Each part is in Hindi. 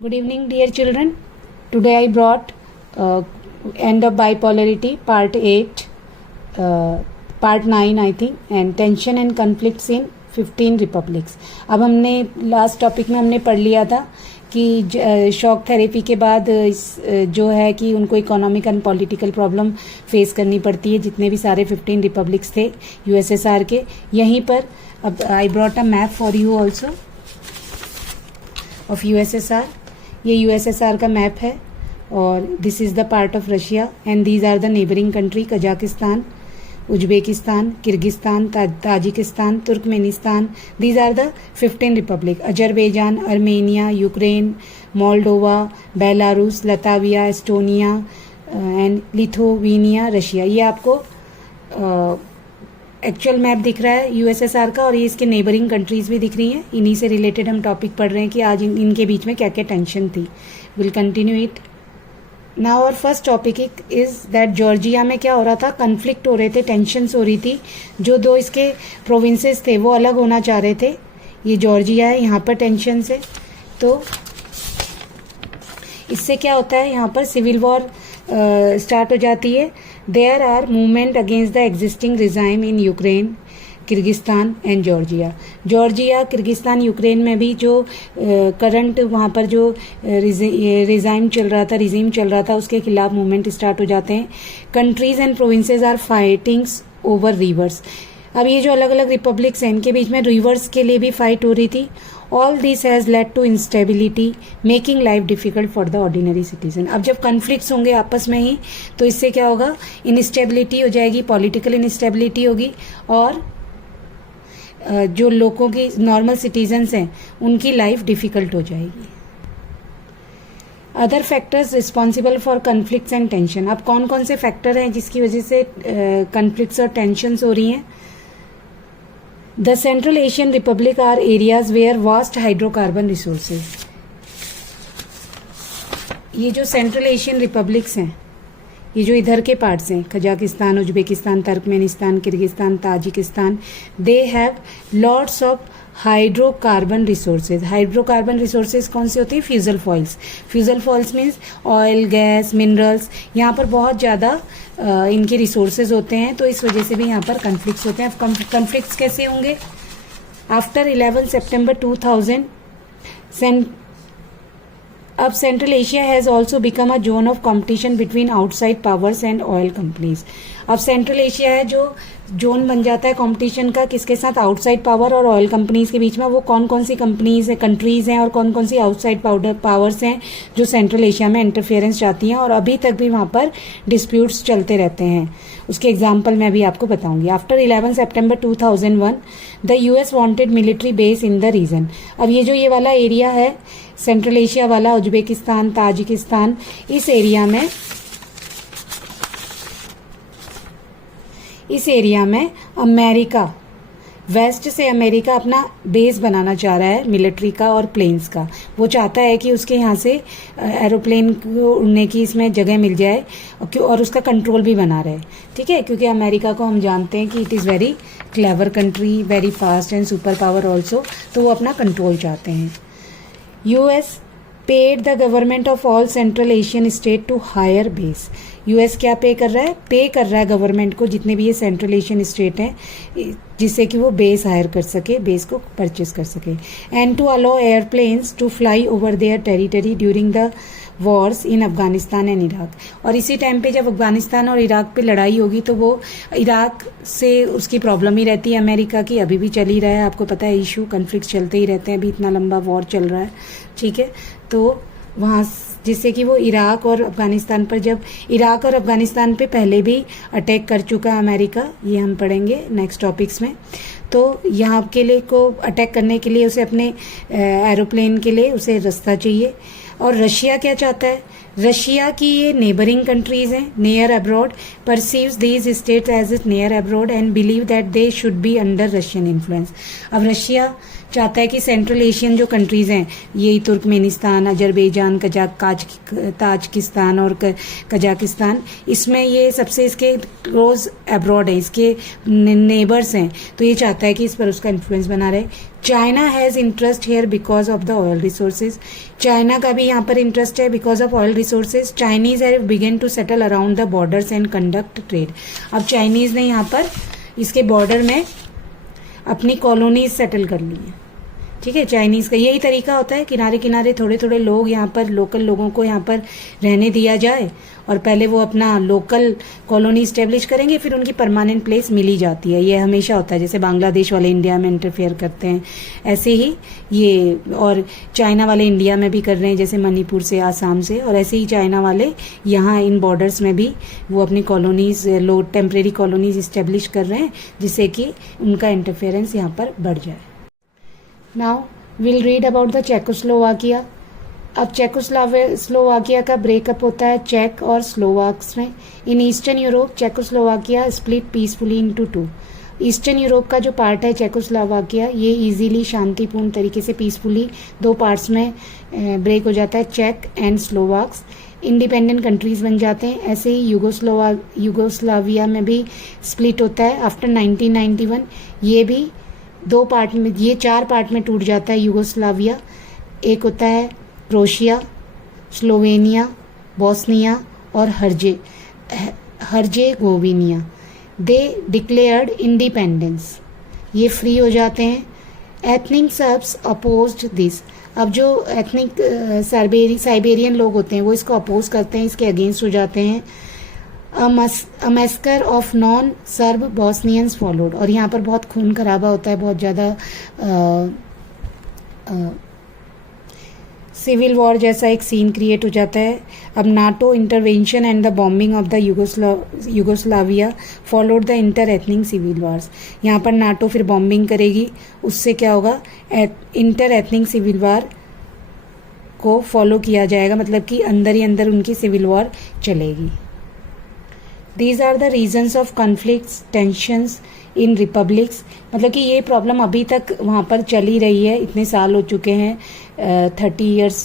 Good evening, dear children. Today I brought end of bipolarity, part 8, part 9 I think, and tension and conflicts in 15 republics. अब हमने लास्ट टॉपिक में हमने पढ़ लिया था कि शॉक थेरेपी के बाद जो है कि उनको economic and political problem face करनी पड़ती है, जितने भी सारे 15 रिपब्लिक्स थे यूएसएसआर के. यहीं पर अब I brought a map for you also of USSR. ये यूएसएसआर का मैप है और this is the part of Russia and these are the neighbouring country Kazakhstan, Uzbekistan, Kyrgyzstan, Tajikistan, Turkmenistan. These are the 15 republic. Azerbaijan, Armenia, Ukraine, Moldova, Belarus, Latvia, Estonia and Lithuania, Russia. ये आपको एक्चुअल मैप दिख रहा है यूएसएसआर का और ये इसके नेबरिंग कंट्रीज़ भी दिख रही हैं. इन्हीं से रिलेटेड हम टॉपिक पढ़ रहे हैं कि आज इनके बीच में क्या क्या टेंशन थी. Will continue it now. और first topic is that Georgia में क्या हो रहा था, कन्फ्लिक्ट हो रहे थे, टेंशन्स हो रही थी. जो दो इसके प्रोविंसेस थे वो अलग होना चाह रहे थे. ये जॉर्जिया है, यहाँ पर टेंशन्स है. तो इससे क्या होता है, यहाँ पर सिविल वॉर स्टार्ट हो जाती है. There are movement against the existing regime in Ukraine, Kyrgyzstan and Georgia, Kyrgyzstan, Ukraine में भी जो करंट वहाँ पर जो रिजाइम चल रहा था उसके खिलाफ मूवमेंट स्टार्ट हो जाते हैं. Countries and provinces are fightings over rivers. अब ये जो अलग अलग रिपब्लिक्स हैं इनके बीच में रिवर्स के लिए भी फाइट हो रही थी. All this has led to instability making life difficult for the ordinary citizen. अब जब कन्फ्लिक्ट्स होंगे आपस में ही तो इससे क्या होगा, इनस्टेबिलिटी हो जाएगी, पॉलिटिकल इनस्टेबिलिटी होगी और जो लोगों की नॉर्मल सिटीजन्स हैं उनकी लाइफ डिफिकल्ट हो जाएगी. Other factors responsible for conflicts and tension. अब कौन कौन से फैक्टर हैं जिसकी वजह से कन्फ्लिक्ट्स और टेंशन्स हो रही हैं. The central Asian republic are areas where vast hydrocarbon resources. ये जो सेंट्रल एशियन रिपब्लिक्स हैं, ये जो इधर के पार्ट्स हैं, Kazakhstan, Uzbekistan, Turkmenistan, Kyrgyzstan, Tajikistan, they have lots of hydrocarbon resources. Hydrocarbon resources कौन से होते हैं, fossil fuels. Fossil fuels means oil, gas, minerals. यहाँ पर बहुत ज़्यादा इनके रिसोर्सेज होते हैं, तो इस वजह से भी यहाँ पर कन्फ्लिक्ट्स होते हैं. अब कन्फ्लिक्ट्स कैसे होंगे, आफ्टर 11 सितंबर 2000 अब central Asia has also become a zone of competition between outside powers and oil companies. अब सेंट्रल एशिया है जो जोन बन जाता है कंपटीशन का, किसके साथ, आउटसाइड पावर और ऑयल कंपनीज के बीच में. वो कौन कौन सी कंपनीज है, कंट्रीज हैं और कौन कौन सी आउटसाइड पावर्स हैं जो सेंट्रल एशिया में इंटरफेरेंस चाहती हैं और अभी तक भी वहाँ पर डिस्प्यूट्स चलते रहते हैं. उसके एग्जाम्पल मैं अभी आपको बताऊंगी. आफ्टर 11 सितंबर 2001 the US wanted military base in the region. अब ये जो ये वाला एरिया है सेंट्रल एशिया वाला, उज्बेकिस्तान, ताजिकिस्तान, इस एरिया में अमेरिका, वेस्ट से अमेरिका अपना बेस बनाना चाह रहा है मिलिट्री का और प्लेन्स का. वो चाहता है कि उसके यहाँ से एरोप्लेन को उड़ने की इसमें जगह मिल जाए और उसका कंट्रोल भी बना रहे. ठीक है, क्योंकि अमेरिका को हम जानते हैं कि it is very clever country, very fast and super power also, तो वो अपना कंट्रोल चाहते हैं. US paid the government of all central Asian state to hire base. US क्या पे कर रहा है गवर्नमेंट को, जितने भी ये सेंट्रल एशियन स्टेट हैं, जिससे कि वो बेस हायर कर सके, बेस को परचेज कर सके. And to allow airplanes to fly over their territory during the wars in Afghanistan and Iraq. और इसी टाइम पे जब अफगानिस्तान और इराक पे लड़ाई होगी तो वो इराक से उसकी प्रॉब्लम ही रहती है अमेरिका की, अभी भी चल ही रहा है, आपको पता है, इशू कन्फ्लिक्ट चलते ही रहते हैं, अभी इतना लंबा वॉर चल रहा है. ठीक है, तो वहाँ जिससे कि वो इराक और अफगानिस्तान पर, जब इराक और अफगानिस्तान पे पहले भी अटैक कर चुका है अमेरिका, ये हम पढ़ेंगे नेक्स्ट टॉपिक्स में. तो यहाँ के लिए को अटैक करने के लिए उसे अपने एरोप्लेन के लिए उसे रास्ता चाहिए. और रशिया क्या चाहता है, रशिया की ये नेबरिंग कंट्रीज हैं, near abroad, perceives these states as it near abroad and believe that they should be under Russian influence. अब रशिया चाहता है कि सेंट्रल एशियन जो कंट्रीज़ हैं, यही तुर्कमेनिस्तान, अजरबैजान, ताजिकिस्तान और कजाकिस्तान, इसमें ये सबसे इसके क्लोज अब्रॉड है, इसके नेबर्स हैं, तो ये चाहता है कि इस पर उसका इन्फ्लुएंस बना रहे. China has interest here because of the oil resources. China का भी यहाँ पर इंटरेस्ट है because of oil resources. Chinese have begun to settle around the borders and conduct trade. अब चाइनीज ने यहाँ पर इसके बॉर्डर में अपनी कॉलोनीज सेटल कर ली है। ठीक है, चाइनीज़ का यही तरीका होता है, किनारे किनारे थोड़े थोड़े लोग यहाँ पर, लोकल लोगों को यहाँ पर रहने दिया जाए और पहले वो अपना लोकल कॉलोनी इस्टेब्लिश करेंगे, फिर उनकी परमानेंट प्लेस मिली जाती है। ये हमेशा होता है, जैसे बांग्लादेश वाले इंडिया में इंटरफेयर करते हैं, ऐसे ही ये और चाइना वाले इंडिया में भी कर रहे हैं, जैसे मणिपुर से, आसाम से, और ऐसे ही चाइना वाले यहाँ इन बॉर्डर्स में भी वो अपनी कॉलोनीज, टेम्परेरी कॉलोनीज इस्टेब्लिश कर रहे हैं, जिससे कि उनका इंटरफेरेंस यहाँ पर बढ़ जाए। Now we'll read about the Czechoslovakia. अब चेकोस्लोवाकिया का ब्रेकअप होता है चेक और स्लोवाक्स में। In eastern Europe Czechoslovakia split peacefully into two. Eastern Europe का जो पार्ट है चेकोस्लोवाकिया, ये इजीली, शांतिपूर्ण तरीके से, पीसफुली दो पार्ट्स में ब्रेक हो जाता है, चेक एंड स्लोवाक्स। इंडिपेंडेंट कंट्रीज बन जाते हैं। ऐसे ही यूगोस्लाविया में भी स्प्लिट होता है आफ्टर 1991। ये भी दो पार्ट में, ये चार पार्ट में टूट जाता है यूगोस्लाविया। एक होता है क्रोशिया, स्लोवेनिया, बोस्निया और हर्जेगोविनिया। दे डिक्लेयर्ड इंडिपेंडेंस, ये फ्री हो जाते हैं। Ethnic shrubs opposed this. अब जो एथनिक साइबेरियन लोग होते हैं वो इसको अपोज करते हैं, इसके अगेंस्ट हो जाते हैं। A massacre of non-Serb Bosnians followed। और यहाँ पर बहुत खून खराबा होता है, बहुत ज़्यादा सिविल वॉर जैसा एक सीन क्रिएट हो जाता है। अब NATO intervention and the bombing of the Yugoslavia followed the inter ethnic civil wars. यहाँ पर नाटो फिर बॉम्बिंग करेगी, उससे क्या होगा, इंटर एथनिक सिविल वार को फॉलो किया जाएगा, मतलब कि अंदर ही अंदर उनकी सिविल वॉर चलेगी। These are the reasons of conflicts, tensions in republics। मतलब कि ये प्रॉब्लम अभी तक वहाँ पर चल ही रही है, इतने साल हो चुके हैं, 30 ईयर्स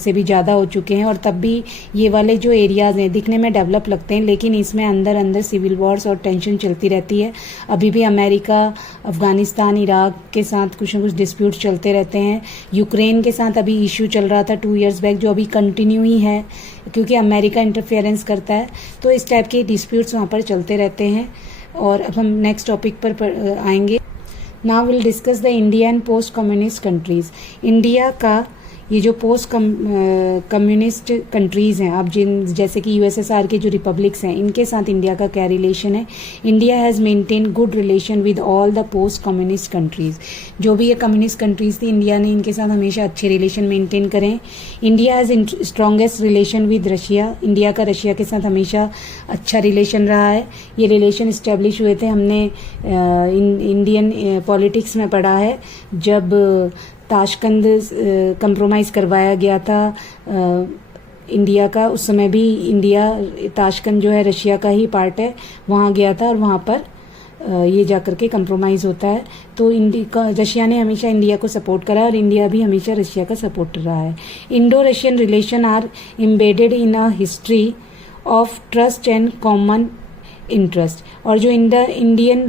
से भी ज़्यादा हो चुके हैं, और तब भी ये वाले जो एरियाज़ हैं दिखने में डेवलप लगते हैं, लेकिन इसमें अंदर अंदर सिविल वॉर्स और टेंशन चलती रहती है। अभी भी अमेरिका, अफ़गानिस्तान, इराक के साथ कुछ न कुछ डिस्प्यूट्स चलते रहते हैं। यूक्रेन के साथ अभी इशू चल रहा था 2 इयर्स बैक, जो अभी कंटिन्यू ही है, क्योंकि अमेरिका इंटरफेरेंस करता है, तो इस टाइप के डिस्प्यूट्स वहाँ पर चलते रहते हैं। और अब हम नेक्स्ट टॉपिक पर आएंगे। Now will discuss the India and post communist countries. India का ये जो पोस्ट कम्युनिस्ट कंट्रीज़ हैं, अब जैसे कि यूएसएसआर के जो रिपब्लिक्स हैं, इनके साथ इंडिया का क्या रिलेशन है। India has maintain good relation with all the post communist countries. जो भी ये कम्युनिस्ट कंट्रीज़ थी, इंडिया ने इनके साथ हमेशा अच्छे रिलेशन मेंटेन करें। India has strongest relation with Russia. India का रशिया के साथ हमेशा अच्छा रिलेशन रहा है। ये रिलेशन इस्टेब्लिश हुए थे, हमने इंडियन पॉलिटिक्स में पढ़ा है, जब ताशकंद कंप्रोमाइज़ करवाया गया था इंडिया का, उस समय भी इंडिया, ताशकंद जो है रशिया का ही पार्ट है, वहाँ गया था और वहाँ पर ये जाकर के कंप्रोमाइज़ होता है। तो रशिया ने हमेशा इंडिया को सपोर्ट करा और इंडिया भी हमेशा रशिया का सपोर्टर रहा है। Indo Russian relation are embedded in a history of trust and common interest. और जो इंडियन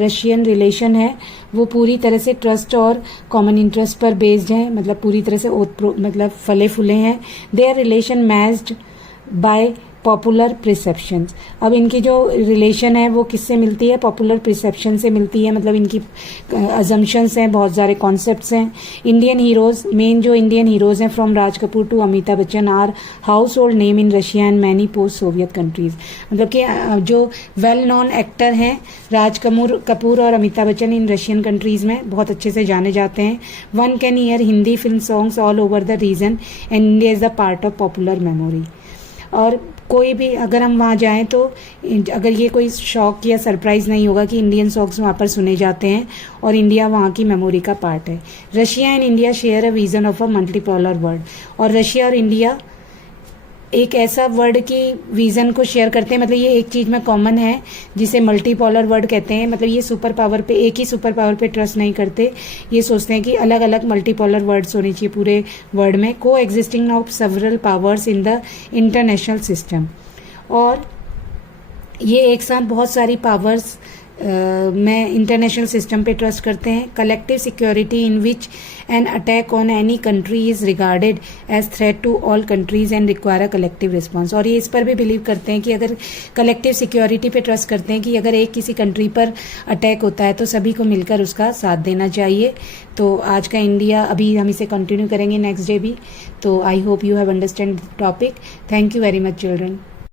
रशियन रिलेशन है वो पूरी तरह से ट्रस्ट और कॉमन इंटरेस्ट पर बेस्ड है, मतलब पूरी तरह से मतलब फले फूले हैं। Their relation matched by popular perceptions. अब इनकी जो रिलेशन है वो किससे मिलती है, पॉपुलर परसेप्शन से मिलती है, मतलब इनकी अजम्पशंस हैं, बहुत सारे कॉन्सेप्ट्स हैं। इंडियन हीरोज, मेन जो इंडियन हीरोज हैं from Raj Kapoor to Amitabh Bachchan are household name in Russia and many post Soviet countries. मतलब कि जो वेल नोन एक्टर हैं राज कपूर और अमिताभ बच्चन इन रशियन कंट्रीज में बहुत अच्छे से जाने जाते हैं। One can hear Hindi film songs all over the region and India is the part of popular memory. और कोई भी अगर हम वहाँ जाएं तो अगर ये कोई शॉक या सरप्राइज़ नहीं होगा कि इंडियन सॉन्ग्स वहाँ पर सुने जाते हैं और इंडिया वहाँ की मेमोरी का पार्ट है। Russia and India share a vision of a multipolar world. और रशिया और इंडिया एक ऐसा वर्ड की विज़न को शेयर करते हैं, मतलब ये एक चीज़ में कॉमन है जिसे मल्टीपोलर वर्ड कहते हैं। मतलब ये सुपर पावर पे, एक ही सुपर पावर पे ट्रस्ट नहीं करते, ये सोचते हैं कि अलग अलग मल्टीपोलर वर्ड्स होने चाहिए पूरे वर्ल्ड में। को existing of several powers in the international system. और ये एक साथ बहुत सारी पावर्स मैं इंटरनेशनल सिस्टम पे ट्रस्ट करते हैं। Collective security in which an attack on any country is regarded as threat to all countries and require a collective response. और ये इस पर भी बिलीव करते हैं कि अगर कलेक्टिव सिक्योरिटी पे ट्रस्ट करते हैं कि अगर एक किसी कंट्री पर अटैक होता है तो सभी को मिलकर उसका साथ देना चाहिए। तो आज का इंडिया अभी हम इसे कंटिन्यू करेंगे नेक्स्ट डे भी। तो I hope you have understand the topic. Thank you very much children.